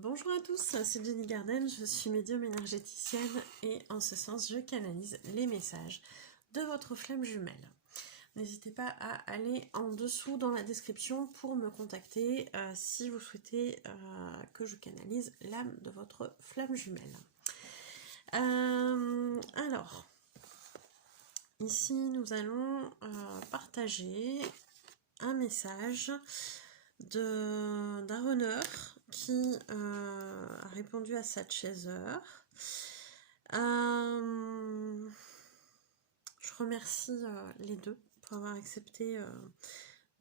Bonjour à tous, c'est Jenny Garden, je suis médium énergéticienne et en ce sens je canalise les messages de votre flamme jumelle. N'hésitez pas à aller en dessous dans la description pour me contacter si vous souhaitez que je canalise l'âme de votre flamme jumelle. Alors, ici nous allons partager un message d'un runner qui a répondu à sa chaser. Je remercie les deux pour avoir accepté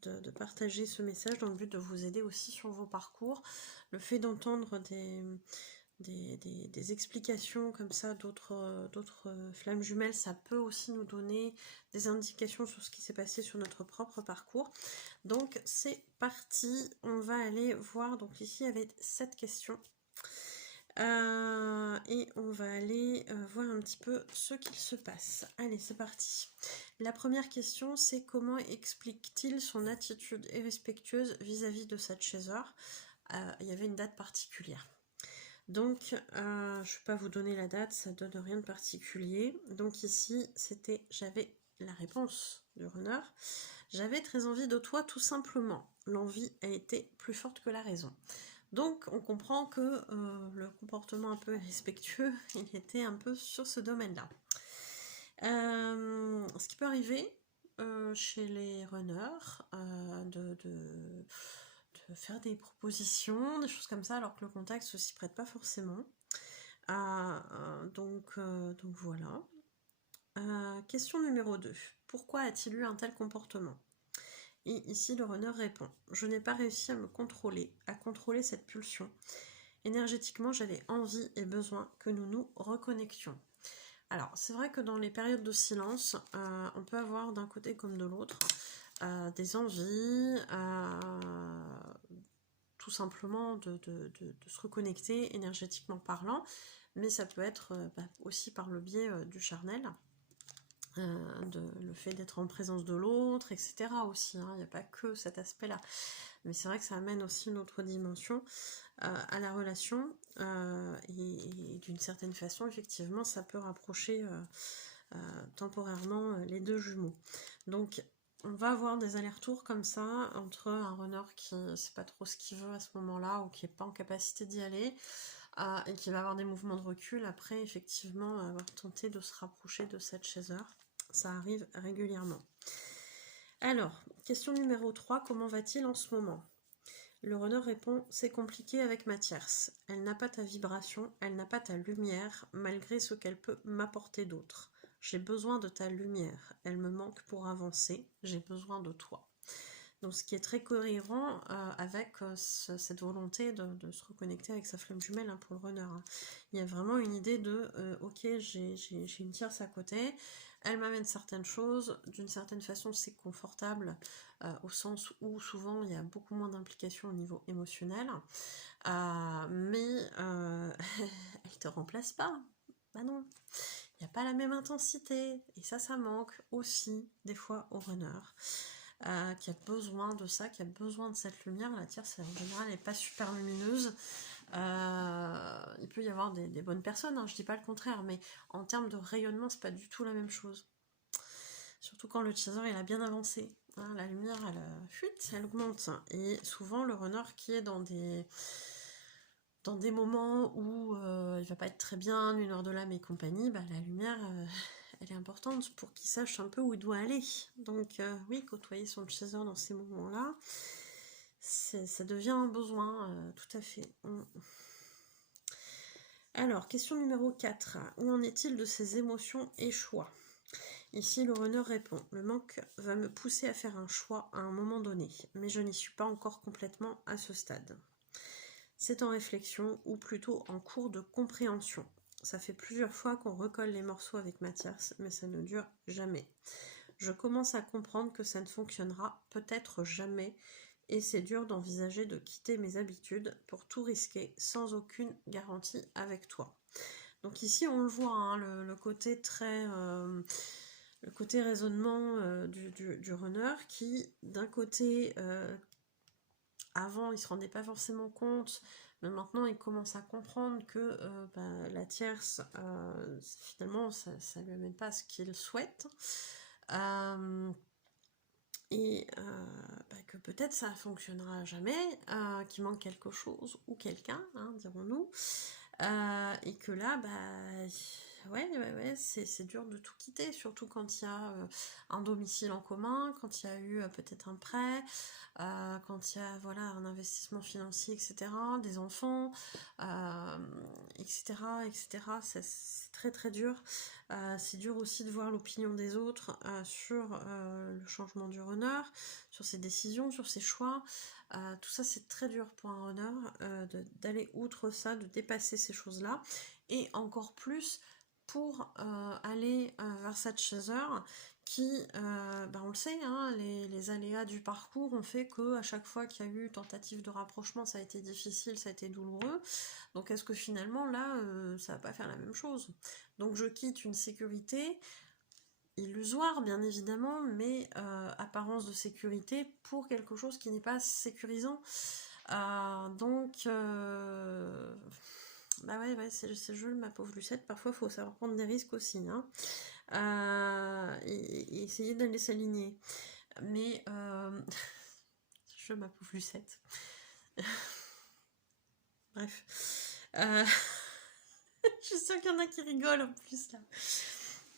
de partager ce message dans le but de vous aider aussi sur vos parcours. Le fait d'entendre des explications comme ça d'autres flammes jumelles, ça peut aussi nous donner des indications sur ce qui s'est passé sur notre propre parcours. Donc c'est parti, on va aller voir, donc ici il y avait 7 questions. Et on va aller voir un petit peu ce qu'il se passe. Allez, c'est parti. La première question, c'est comment explique-t-il son attitude irrespectueuse vis-à-vis de sa chaser? Il y avait une date particulière. Donc, je ne vais pas vous donner la date, ça donne rien de particulier. Donc ici, c'était, j'avais la réponse du runner. J'avais très envie de toi, tout simplement. L'envie a été plus forte que la raison. Donc, on comprend que le comportement un peu irrespectueux, il était un peu sur ce domaine-là. Ce qui peut arriver chez les runners, de faire des propositions, des choses comme ça, alors que le contexte ne s'y prête pas forcément. Donc voilà. Question numéro 2. Pourquoi a-t-il eu un tel comportement? Et ici, le runner répond: je n'ai pas réussi à me contrôler, à contrôler cette pulsion. Énergétiquement, j'avais envie et besoin que nous nous reconnections. Alors, c'est vrai que dans les périodes de silence, on peut avoir d'un côté comme de l'autre des envies, tout simplement de se reconnecter énergétiquement parlant, mais ça peut être aussi par le biais du charnel. Le fait d'être en présence de l'autre, etc. aussi, il n'y a pas que cet aspect-là. Mais c'est vrai que ça amène aussi une autre dimension à la relation, et d'une certaine façon, effectivement, ça peut rapprocher temporairement les deux jumeaux. Donc, on va avoir des allers-retours comme ça entre un runner qui ne sait pas trop ce qu'il veut à ce moment-là ou qui n'est pas en capacité d'y aller, et qui va avoir des mouvements de recul après, effectivement, avoir tenté de se rapprocher de cette chaser. Ça arrive régulièrement. Alors, question numéro 3, comment va-t-il en ce moment? Le runner répond: c'est compliqué avec ma tierce. Elle n'a pas ta vibration, elle n'a pas ta lumière, malgré ce qu'elle peut m'apporter d'autre. J'ai besoin de ta lumière, elle me manque pour avancer, j'ai besoin de toi. Donc ce qui est très cohérent avec cette volonté de se reconnecter avec sa flamme jumelle pour le runner. Il y a vraiment une idée de ok, j'ai une tierce à côté, elle m'amène certaines choses, d'une certaine façon c'est confortable, au sens où souvent il y a beaucoup moins d'implication au niveau émotionnel, mais elle te remplace pas. Bah non, il n'y a pas la même intensité, et ça manque aussi des fois au runner. Qui a besoin de ça, qui a besoin de cette lumière. La tierce, en général, n'est pas super lumineuse. Il peut y avoir des bonnes personnes, je dis pas le contraire, mais en termes de rayonnement, c'est pas du tout la même chose. Surtout quand le chaser il a bien avancé. La lumière, elle augmente. Et souvent, le runner qui est dans des moments où il va pas être très bien, lumière de l'âme et compagnie, la lumière... elle est importante pour qu'il sache un peu où il doit aller. Donc oui, côtoyer son chaser dans ces moments-là, ça devient un besoin, tout à fait. Alors, question numéro 4. Où en est-il de ses émotions et choix? Ici, le runner répond: le manque va me pousser à faire un choix à un moment donné, mais je n'y suis pas encore complètement à ce stade. C'est en réflexion, ou plutôt en cours de compréhension. Ça fait plusieurs fois qu'on recolle les morceaux avec ma tierce, mais ça ne dure jamais. Je commence à comprendre que ça ne fonctionnera peut-être jamais, et c'est dur d'envisager de quitter mes habitudes pour tout risquer sans aucune garantie avec toi. Donc ici on le voit, le côté très... le côté raisonnement du runner qui d'un côté avant, il ne se rendait pas forcément compte, mais maintenant, il commence à comprendre que la tierce, finalement, ça ne lui amène pas ce qu'il souhaite. Que peut-être ça fonctionnera jamais, qu'il manque quelque chose ou quelqu'un, hein, dirons-nous, et que là, ouais, c'est dur de tout quitter, surtout quand il y a un domicile en commun, quand il y a eu peut-être un prêt, quand il y a voilà, un investissement financier, etc., des enfants, etc., c'est très très dur. C'est dur aussi de voir l'opinion des autres sur le changement du runner, sur ses décisions, sur ses choix. Tout ça, c'est très dur pour un runner d'aller outre ça, de dépasser ces choses-là. Et encore plus pour aller vers cette chaser qui, on le sait, hein, les aléas du parcours ont fait que à chaque fois qu'il y a eu tentative de rapprochement, ça a été difficile, ça a été douloureux. Donc est-ce que finalement là, ça va pas faire la même chose? Donc je quitte une sécurité illusoire, bien évidemment, mais apparence de sécurité pour quelque chose qui n'est pas sécurisant. Ouais, c'est le jeu, ma pauvre Lucette. Parfois, il faut savoir prendre des risques aussi, hein. Et essayer d'aller s'aligner. Mais, je ma pauvre Lucette. Bref. Je suis sûre qu'il y en a qui rigolent en plus, là.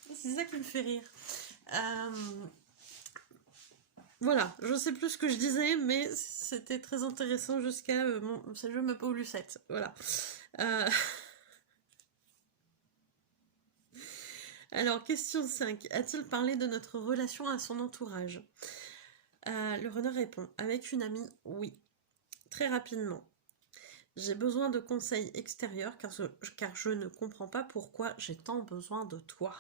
C'est ça qui me fait rire. Voilà, je sais plus ce que je disais, mais c'était très intéressant jusqu'à c'est le jeu ma pauvre Lucette. Voilà. Alors, question 5. A-t-il parlé de notre relation à son entourage? Le runner répond. Avec une amie, oui. Très rapidement. J'ai besoin de conseils extérieurs car je ne comprends pas pourquoi j'ai tant besoin de toi.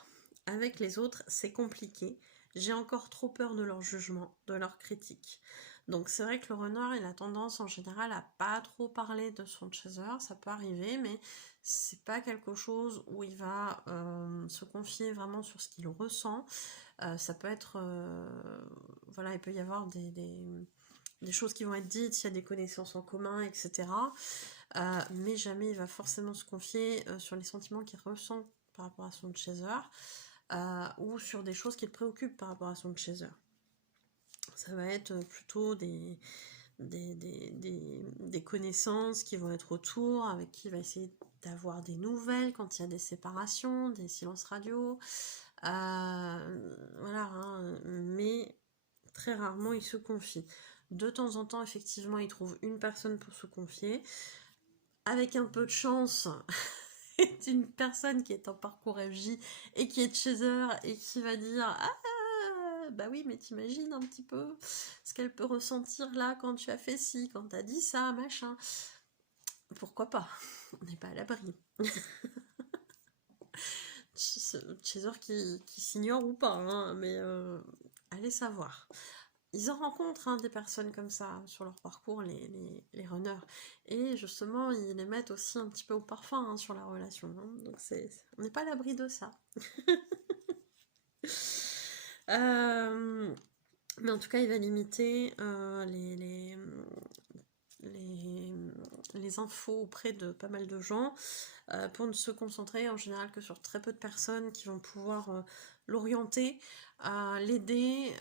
Avec les autres, c'est compliqué. J'ai encore trop peur de leur jugement, de leur critique. Donc c'est vrai que le runner, il a tendance en général à pas trop parler de son chaser, ça peut arriver, mais c'est pas quelque chose où il va se confier vraiment sur ce qu'il ressent. Ça peut être, voilà, il peut y avoir des choses qui vont être dites, il y a des connaissances en commun, etc. Mais jamais il va forcément se confier sur les sentiments qu'il ressent par rapport à son chaser, ou sur des choses qui le préoccupent par rapport à son chaser. Ça va être plutôt des connaissances qui vont être autour, avec qui il va essayer d'avoir des nouvelles quand il y a des séparations, des silences radio. Voilà, hein, mais très rarement il se confie. De temps en temps, effectivement, il trouve une personne pour se confier. Avec un peu de chance, c'est une personne qui est en parcours FJ et qui est chaser et qui va dire ah bah oui mais t'imagines un petit peu ce qu'elle peut ressentir là quand tu as fait ci, quand t'as dit ça, machin. Pourquoi pas? On n'est pas à l'abri. Chaser qui s'ignore ou pas, hein, mais allez savoir. Ils en rencontrent hein, des personnes comme ça sur leur parcours, les runners. Et justement, ils les mettent aussi un petit peu au parfum hein, sur la relation. Hein. Donc on n'est pas à l'abri de ça. Mais en tout cas, il va limiter les infos auprès de pas mal de gens pour ne se concentrer en général que sur très peu de personnes qui vont pouvoir l'orienter, l'aider,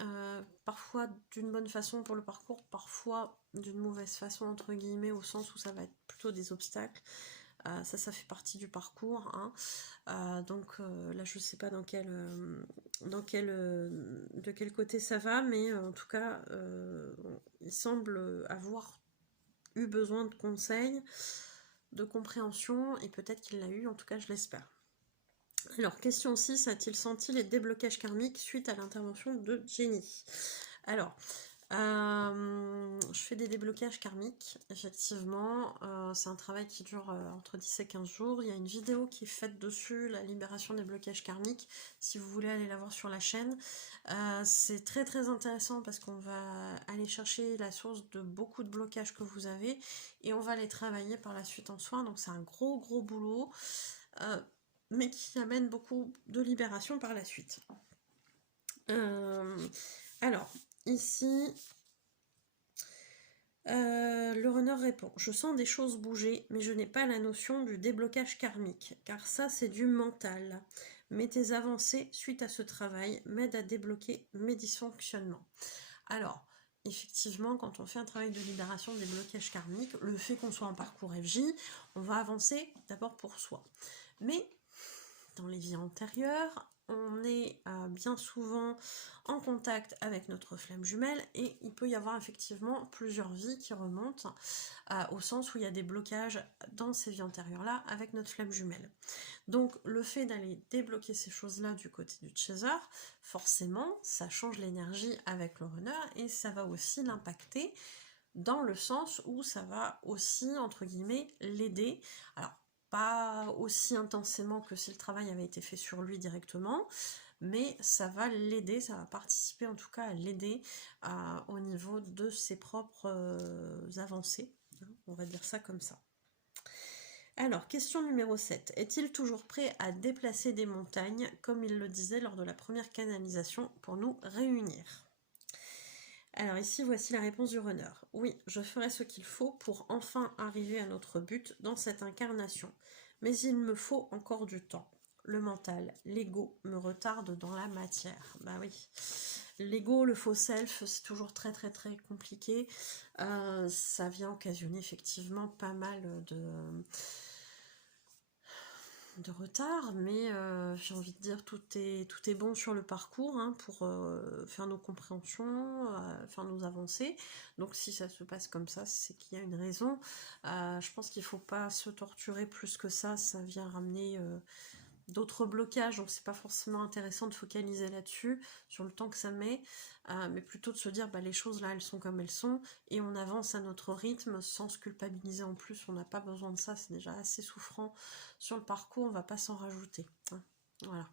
parfois d'une bonne façon pour le parcours, parfois d'une mauvaise façon entre guillemets, au sens où ça va être plutôt des obstacles. Ça fait partie du parcours. Hein. Donc là, je sais pas de quel côté ça va, mais en tout cas, il semble avoir eu besoin de conseils, de compréhension, et peut-être qu'il l'a eu, en tout cas, je l'espère. Alors, question 6, a-t-il senti les déblocages karmiques suite à l'intervention de Jenny? Alors, je fais des déblocages karmiques, effectivement. C'est un travail qui dure entre 10 et 15 jours. Il y a une vidéo qui est faite dessus, la libération des blocages karmiques, si vous voulez aller la voir sur la chaîne. C'est très très intéressant parce qu'on va aller chercher la source de beaucoup de blocages que vous avez et on va les travailler par la suite en soins. Donc c'est un gros gros boulot, mais qui amène beaucoup de libération par la suite. Alors, ici, Le runner répond: je sens des choses bouger, mais je n'ai pas la notion du déblocage karmique, car ça c'est du mental. Mais tes avancées suite à ce travail m'aident à débloquer mes dysfonctionnements. Alors, effectivement, quand on fait un travail de libération des blocages karmiques, le fait qu'on soit en parcours FJ, on va avancer d'abord pour soi. Mais dans les vies antérieures, on est bien souvent en contact avec notre flamme jumelle et il peut y avoir effectivement plusieurs vies qui remontent au sens où il y a des blocages dans ces vies antérieures-là avec notre flamme jumelle. Donc le fait d'aller débloquer ces choses-là du côté du chaser, forcément, ça change l'énergie avec le runner et ça va aussi l'impacter dans le sens où ça va aussi, entre guillemets, l'aider. Alors, pas aussi intensément que si le travail avait été fait sur lui directement, mais ça va l'aider, ça va participer en tout cas à l'aider au niveau de ses propres avancées. On va dire ça comme ça. Alors, question numéro 7. Est-il toujours prêt à déplacer des montagnes, comme il le disait lors de la première canalisation, pour nous réunir? Alors ici, voici la réponse du runner. Oui, je ferai ce qu'il faut pour enfin arriver à notre but dans cette incarnation. Mais il me faut encore du temps. Le mental, l'ego me retarde dans la matière. Bah oui. L'ego, le faux self, c'est toujours très très très compliqué. Ça vient occasionner effectivement pas mal de retard, mais j'ai envie de dire tout est bon sur le parcours hein, pour faire nos compréhensions, faire nos avancées. Donc si ça se passe comme ça, c'est qu'il y a une raison. Je pense qu'il ne faut pas se torturer plus que ça vient ramener d'autres blocages, donc c'est pas forcément intéressant de focaliser là-dessus, sur le temps que ça met, mais plutôt de se dire bah, les choses là elles sont comme elles sont, et on avance à notre rythme sans se culpabiliser en plus, on n'a pas besoin de ça, c'est déjà assez souffrant sur le parcours, on va pas s'en rajouter. Hein. Voilà.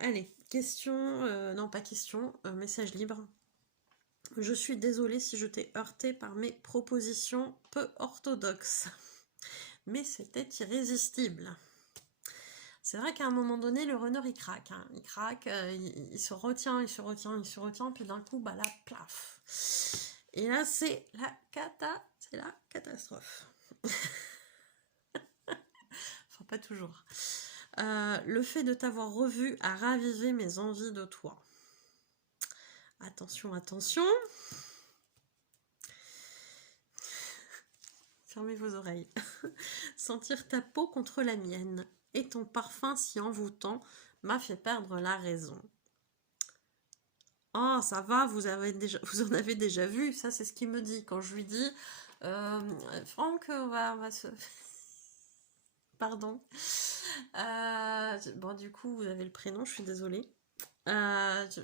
Allez, question, non pas question, message libre. Je suis désolée si je t'ai heurté par mes propositions peu orthodoxes, mais c'était irrésistible. C'est vrai qu'à un moment donné, le runner il craque. Hein. Il craque, il se retient, il se retient, il se retient, puis d'un coup, bah là, plaf. Et là, c'est la catastrophe. Enfin, pas toujours. Le fait de t'avoir revu a ravivé mes envies de toi. Attention, attention. Fermez vos oreilles. Sentir ta peau contre la mienne et ton parfum si envoûtant m'a fait perdre la raison. Oh, ça va, vous en avez déjà vu. Ça, c'est ce qu'il me dit quand je lui dis Franck, on va se. Pardon. Bon, du coup, vous avez le prénom, je suis désolée. Je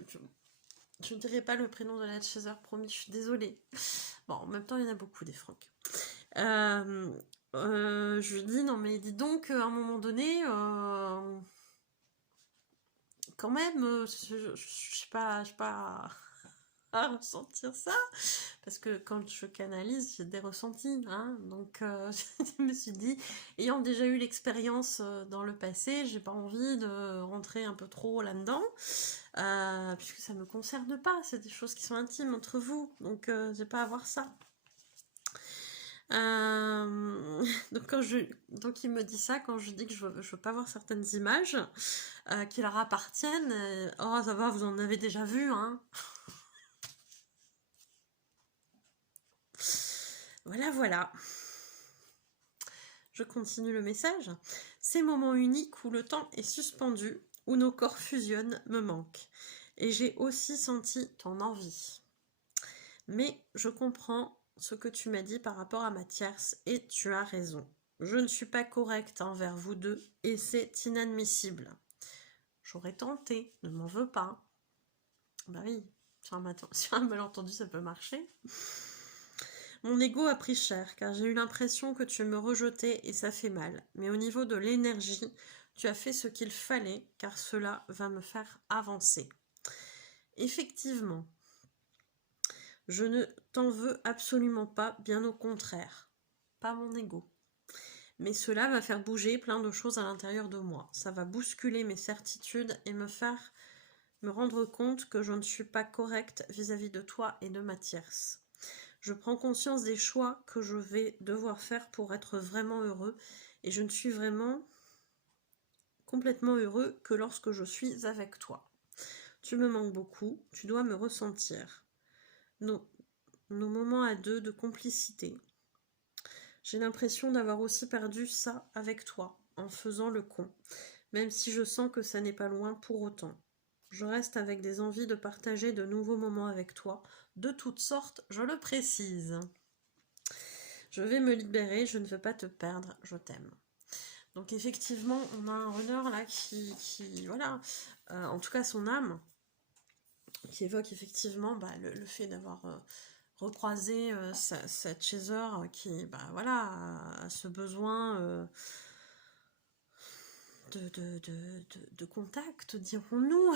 ne dirai pas le prénom de la chaser, promis, je suis désolée. Bon, en même temps, il y en a beaucoup des Franck. Je lui dis non, mais dis donc, à un moment donné. Quand même, je sais pas à ressentir ça, parce que quand je canalise, j'ai des ressentis, hein, donc je me suis dit, ayant déjà eu l'expérience dans le passé, j'ai pas envie de rentrer un peu trop là-dedans, puisque ça me concerne pas, c'est des choses qui sont intimes entre vous, donc j'ai pas à voir ça. Donc il me dit ça quand je dis que je veux pas voir certaines images qui leur appartiennent. Oh ça va, vous en avez déjà vu, hein. Voilà, voilà. Je continue le message. Ces moments uniques où le temps est suspendu, où nos corps fusionnent, me manquent. Et j'ai aussi senti ton envie. Mais je comprends ce que tu m'as dit par rapport à ma tierce et tu as raison. Je ne suis pas correcte envers vous deux et c'est inadmissible. J'aurais tenté, ne m'en veux pas. Bah oui, sur un malentendu ça peut marcher. Mon ego a pris cher car j'ai eu l'impression que tu me rejetais et ça fait mal. Mais au niveau de l'énergie, tu as fait ce qu'il fallait car cela va me faire avancer. Effectivement, je ne t'en veux absolument pas, bien au contraire. Pas mon ego. Mais cela va faire bouger plein de choses à l'intérieur de moi. Ça va bousculer mes certitudes et me faire me rendre compte que je ne suis pas correcte vis-à-vis de toi et de ma tierce. Je prends conscience des choix que je vais devoir faire pour être vraiment heureux. Et je ne suis vraiment complètement heureux que lorsque je suis avec toi. Tu me manques beaucoup, tu dois me ressentir. Nos moments à deux de complicité. J'ai l'impression d'avoir aussi perdu ça avec toi, en faisant le con, même si je sens que ça n'est pas loin pour autant. Je reste avec des envies de partager de nouveaux moments avec toi, de toutes sortes, je le précise. Je vais me libérer, je ne veux pas te perdre, je t'aime. Donc effectivement, on a un runner là qui voilà, en tout cas son âme, qui évoque effectivement le fait d'avoir recroisé cette chaser qui, voilà, a ce besoin de contact, dirons-nous.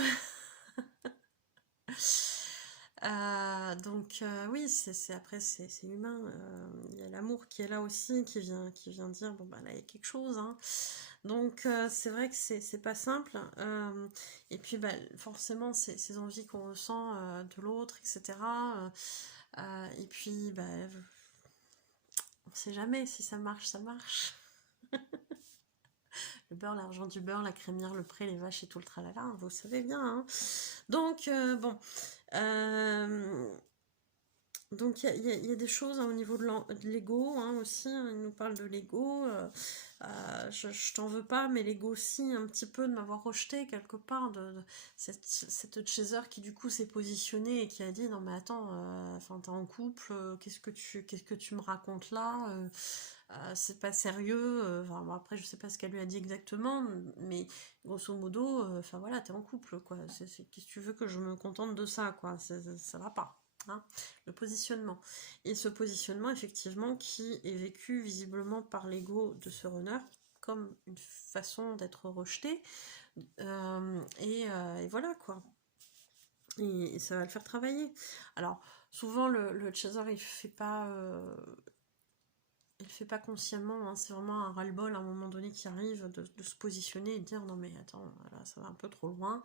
Donc oui, après c'est humain. Il y a l'amour qui est là aussi, qui vient dire bon bah là il y a quelque chose. Hein. Donc c'est vrai que c'est pas simple. Et puis forcément ces envies qu'on ressent de l'autre, etc. Et puis on sait jamais si ça marche, ça marche. Le beurre, l'argent du beurre, la crémière, le pré, les vaches et tout le tralala, hein, vous savez bien. Hein. Donc bon. Donc il y a des choses hein, au niveau de l'ego hein, aussi, hein, il nous parle de l'ego, je t'en veux pas, mais l'ego aussi un petit peu de m'avoir rejeté quelque part, de cette chaser qui du coup s'est positionnée et qui a dit non mais attends, t'es en couple, qu'est-ce que tu me racontes là, c'est pas sérieux, bon, après je sais pas ce qu'elle lui a dit exactement, mais grosso modo, voilà t'es en couple quoi, qu'est-ce que tu veux que je me contente de ça quoi, ça va pas. Hein, le positionnement. Et ce positionnement, effectivement, qui est vécu visiblement par l'ego de ce runner comme une façon d'être rejeté. Et voilà, quoi. Et ça va le faire travailler. Alors, souvent, le chaser, il fait pas consciemment, hein, c'est vraiment un ras-le-bol à un moment donné qui arrive de se positionner et de dire non mais attends, là ça va un peu trop loin,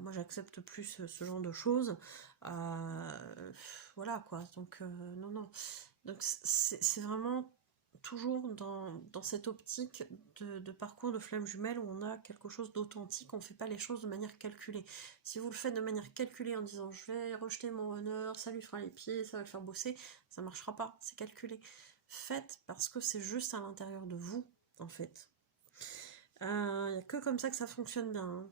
moi j'accepte plus ce genre de choses, voilà quoi, donc non, donc c'est vraiment toujours dans cette optique de parcours de flamme jumelle où on a quelque chose d'authentique, on ne fait pas les choses de manière calculée. Si vous le faites de manière calculée en disant je vais rejeter mon runner, ça lui fera les pieds, ça va le faire bosser, ça marchera pas, c'est calculé. Faites parce que c'est juste à l'intérieur de vous, en fait. Il n'y a que comme ça que ça fonctionne bien. Hein.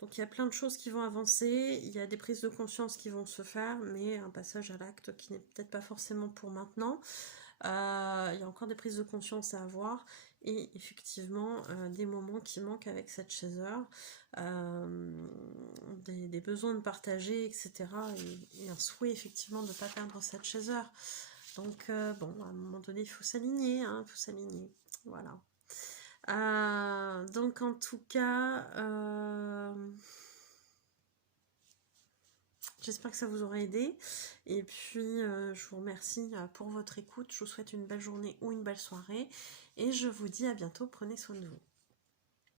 Donc il y a plein de choses qui vont avancer, il y a des prises de conscience qui vont se faire, mais un passage à l'acte qui n'est peut-être pas forcément pour maintenant. Il y a encore des prises de conscience à avoir et effectivement des moments qui manquent avec cette chaser, des besoins de partager, etc. Et un souhait effectivement de ne pas perdre cette chaser. Donc bon, à un moment donné, il faut s'aligner, hein, il faut s'aligner. Voilà. Donc en tout cas, j'espère que ça vous aura aidé. Et puis, je vous remercie pour votre écoute. Je vous souhaite une belle journée ou une belle soirée. Et je vous dis à bientôt. Prenez soin de vous.